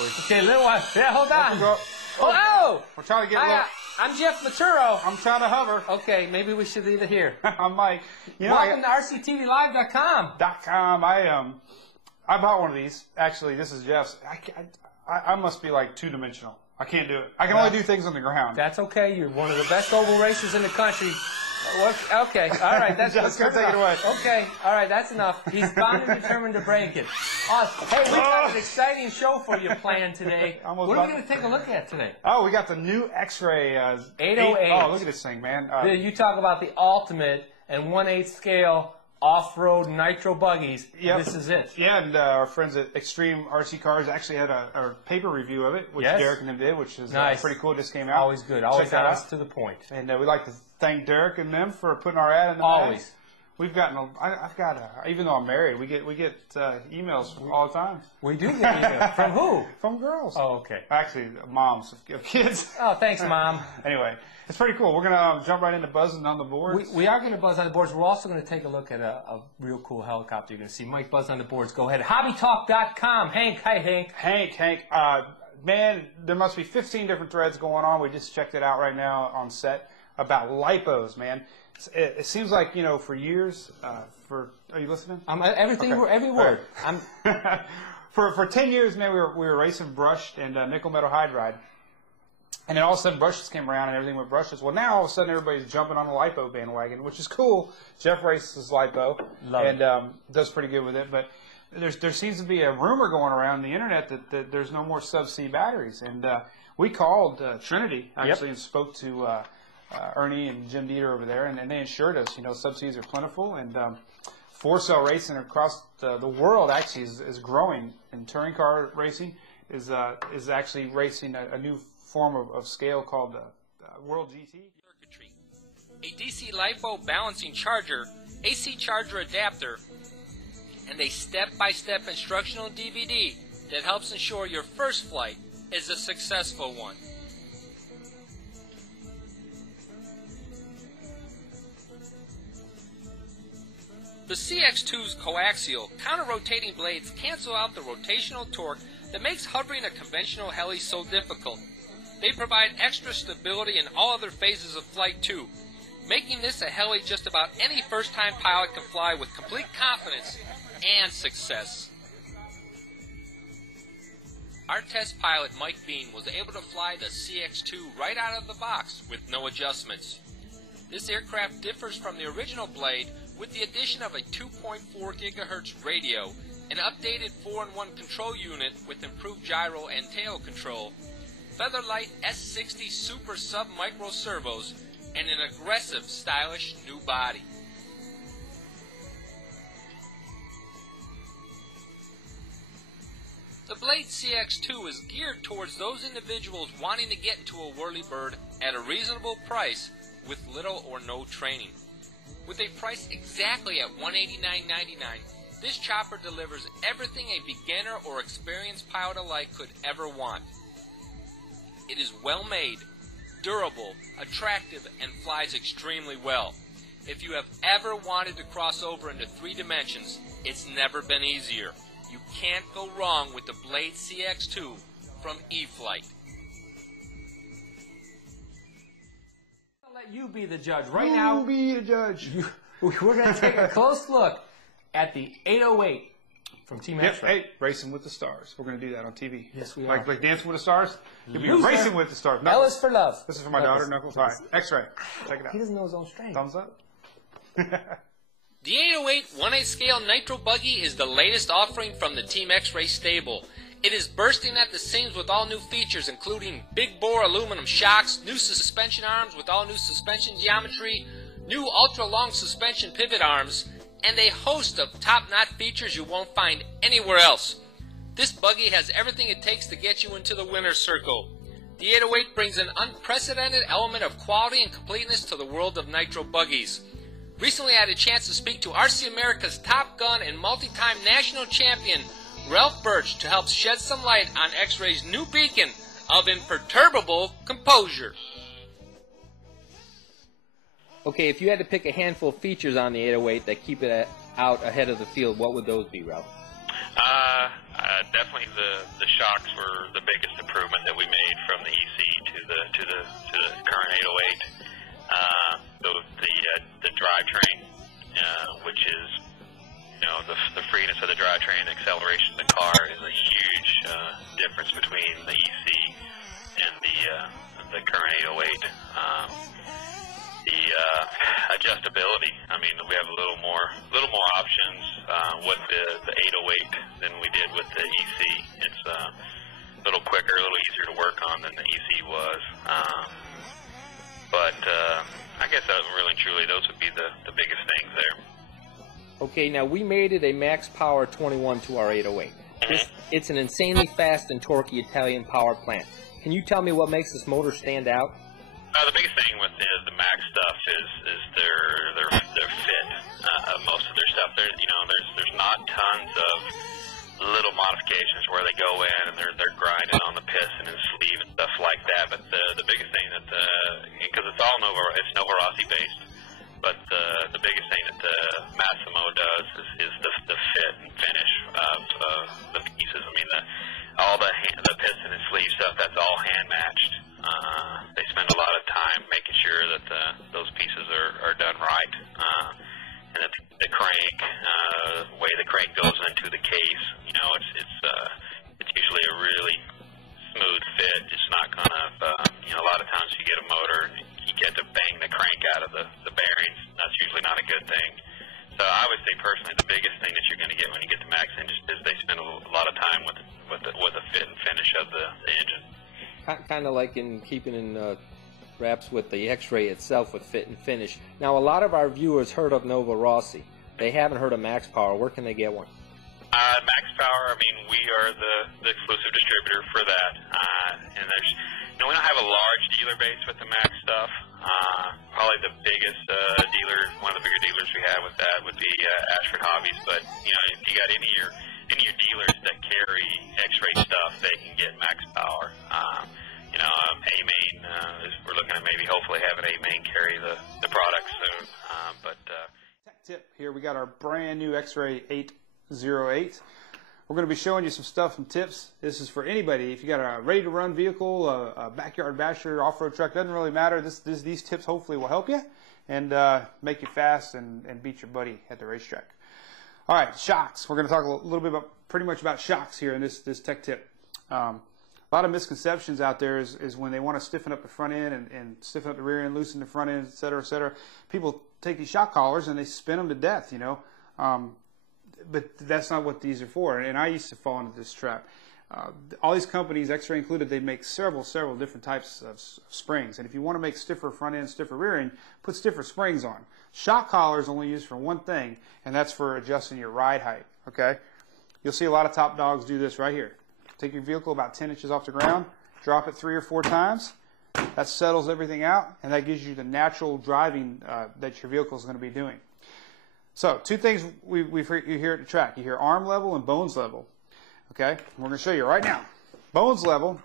Okay, little one. Yeah, hold on. Oh! We're trying to get. I'm Jeff Maturo. I'm trying to hover. Okay, maybe we should leave it here. I'm Mike. Welcome to RCTVLIVE.com. I bought one of these. Actually, this is Jeff's. I must be like two-dimensional. I can't do it. I can only do things on the ground. That's okay. You're one of the best oval racers in the country. Okay, all right. That's Just gonna take it away. Okay, all right. That's enough. He's bound and determined to break it. Awesome. Hey, we got an exciting show for you planned today. What are we going to take a look at today? Oh, we got the new X-Ray 808. Oh, look at this thing, man. You talk about the ultimate and 1/8 scale off-road nitro buggies. Yep. This is it. Yeah, and our friends at Extreme RC Cars actually had a paper review of it, which Derek and them did, which is nice. Pretty cool. It just came out. Always good. Always honest to the point. And we'd like to thank Derek and them for putting our ad in the Always. bag. We've gotten. I've got. Even though I'm married, we get emails all the time. We do get emails from who? From girls. Oh, okay. Actually, moms of kids. Oh, thanks, Mom. Anyway, it's pretty cool. We're gonna jump right into buzzing on the boards. We are going to buzz on the boards. We're also going to take a look at a real cool helicopter. You're going to see Mike buzz on the boards. Go ahead. HobbyTalk.com. Hank, hi Hank. Hank. Man, there must be 15 different threads going on. We just checked it out right now on set about lipos, man. It seems like, for years, are you listening? Everything, okay. Every word. Right. For 10 years, man, we were racing brushed and nickel metal hydride. And then all of a sudden brushes came around and everything went brushless. Well, now all of a sudden everybody's jumping on the lipo bandwagon, which is cool. Jeff races lipo and does pretty good with it. But there seems to be a rumor going around the internet that there's no more subsea batteries. And we called Trinity, actually, and spoke to Ernie and Jim Dieter over there, and they assured us, subseas are plentiful, and four-cell racing across the world actually is growing, and touring car racing is actually racing a new form of scale called World GT. Circuitry, a DC LiPo balancing charger, AC charger adapter, and a step-by-step instructional DVD that helps ensure your first flight is a successful one. The CX2's coaxial, counter-rotating blades cancel out the rotational torque that makes hovering a conventional heli so difficult. They provide extra stability in all other phases of flight too, making this a heli just about any first-time pilot can fly with complete confidence and success. Our test pilot Mike Bean was able to fly the CX2 right out of the box with no adjustments. This aircraft differs from the original blade with the addition of a 2.4 GHz radio, an updated 4-in-1 control unit with improved gyro and tail control, Featherlight S60 Super Sub-Micro servos, and an aggressive, stylish new body. The Blade CX2 is geared towards those individuals wanting to get into a whirlybird at a reasonable price with little or no training. With a price exactly at $189.99, this chopper delivers everything a beginner or experienced pilot alike could ever want. It is well made, durable, attractive, and flies extremely well. If you have ever wanted to cross over into 3 dimensions, it's never been easier. You can't go wrong with the Blade CX2 from E-flite. I'll let you be the judge. Right now, you be the judge. We're going to take a close look at the 808 from Team XRAY. Hey, Racing with the Stars. We're going to do that on TV. Yes, we are. Like Dancing with the Stars? You'll be Racing with the Stars. L is for love. This is for my daughter, Knuckles. All right, X-Ray. Check it out. He doesn't know his own strength. Thumbs up. The 808 1/8 scale Nitro buggy is the latest offering from the Team XRAY stable. It is bursting at the seams with all new features, including big bore aluminum shocks, new suspension arms with all new suspension geometry, new ultra-long suspension pivot arms, and a host of top-notch features you won't find anywhere else. This buggy has everything it takes to get you into the winner's circle. The 808 brings an unprecedented element of quality and completeness to the world of nitro buggies. Recently I had a chance to speak to RCAmerica's Top Gun and multi-time national champion Ralph Burch to help shed some light on X-Ray's new beacon of imperturbable composure. Okay, if you had to pick a handful of features on the 808 that keep it out ahead of the field, what would those be, Ralph? Definitely the shocks were the biggest improvement that we made from the EC to the current 808. The drivetrain, which is, you know, the freeness of the drivetrain, the acceleration of the car is a huge difference between the EC and the current 808. The adjustability, I mean, we have a little more options with the 808 than we did with the EC. It's a little quicker, a little easier to work on than the EC was. But I guess really and truly those would be the biggest things there. Okay, now we made it a max power 21 to our 808. It's an insanely fast and torquey Italian power plant. Can you tell me what makes this motor stand out? The biggest thing with the Max stuff is their fit. Most of their stuff, there's not tons of little modifications where they go in and they're grinding on the piston and sleeve and stuff like that. But the biggest thing that because it's all Nova Rossi based, but the biggest thing that Massimo does is the fit and finish of the pieces. I mean, all the piston and sleeve stuff, that's all hand matched. They spend a lot of time making sure that those pieces are done right, and that the crank, the way the crank goes into the case, you know, it's usually a really smooth fit. It's not gonna, a lot of times you get a motor and you get to bang the crank out of the bearings. That's usually not a good thing. So I would say personally, the biggest thing that you're going to get when you get to Max engines is they spend a lot of time with the fit and finish of the engine. Kind of like in keeping in wraps with the X-Ray itself with fit and finish. Now, a lot of our viewers heard of Nova Rossi. They haven't heard of Max Power. Where can they get one? Max Power, I mean, we are the exclusive distributor for that. And there's, we don't have a large dealer base with the Max stuff. Probably the biggest dealer, one of the bigger dealers we have with that would be Ashford Hobbies. But, if you got any of your dealers that carry X-Ray stuff, they can get Max Power. A-Main, we're looking at maybe hopefully having A-Main carry the products soon. Tech tip here, we got our brand new X-Ray 808. We're going to be showing you some stuff and tips. This is for anybody. If you got a ready-to-run vehicle, a backyard basher, off-road truck, doesn't really matter. These tips hopefully will help you and make you fast and beat your buddy at the racetrack. All right, shocks. We're going to talk a little bit pretty much about shocks here in this tech tip. A lot of misconceptions out there is when they want to stiffen up the front end and stiffen up the rear end, loosen the front end, et cetera, et cetera. People take these shock collars and they spin them to death, But that's not what these are for. And I used to fall into this trap. All these companies, X-Ray included, they make several different types of springs. And if you want to make stiffer front end, stiffer rear end, put stiffer springs on. Shock collar is only used for one thing, and that's for adjusting your ride height. Okay? You'll see a lot of top dogs do this right here. Take your vehicle about 10 inches off the ground, drop it 3 or 4 times. That settles everything out, and that gives you the natural driving that your vehicle is going to be doing. So, 2 things you hear at the track. You hear arm level and bones level. Okay? We're going to show you right now. Bones level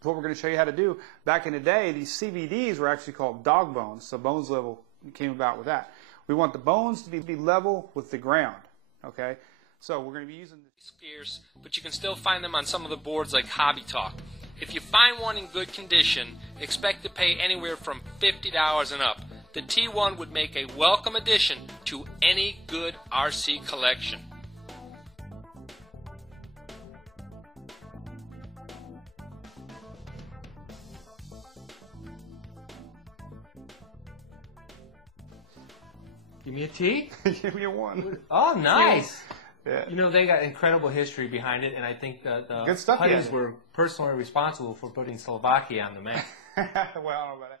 is what we're going to show you how to do. Back in the day, these CVDs were actually called dog bones, so bones level came about with that. We want the bones to be level with the ground. Okay? So, we're going to be using scarce, but you can still find them on some of the boards like Hobby Talk. If you find one in good condition, expect to pay anywhere from $50 and up. The T1 would make a welcome addition to any good RC collection. Give me a T? Give me a 1. Oh, nice. Yeah. They got incredible history behind it, and I think the Good stuff, Putties were personally responsible for putting Slovakia on the map. Well, I don't know about that.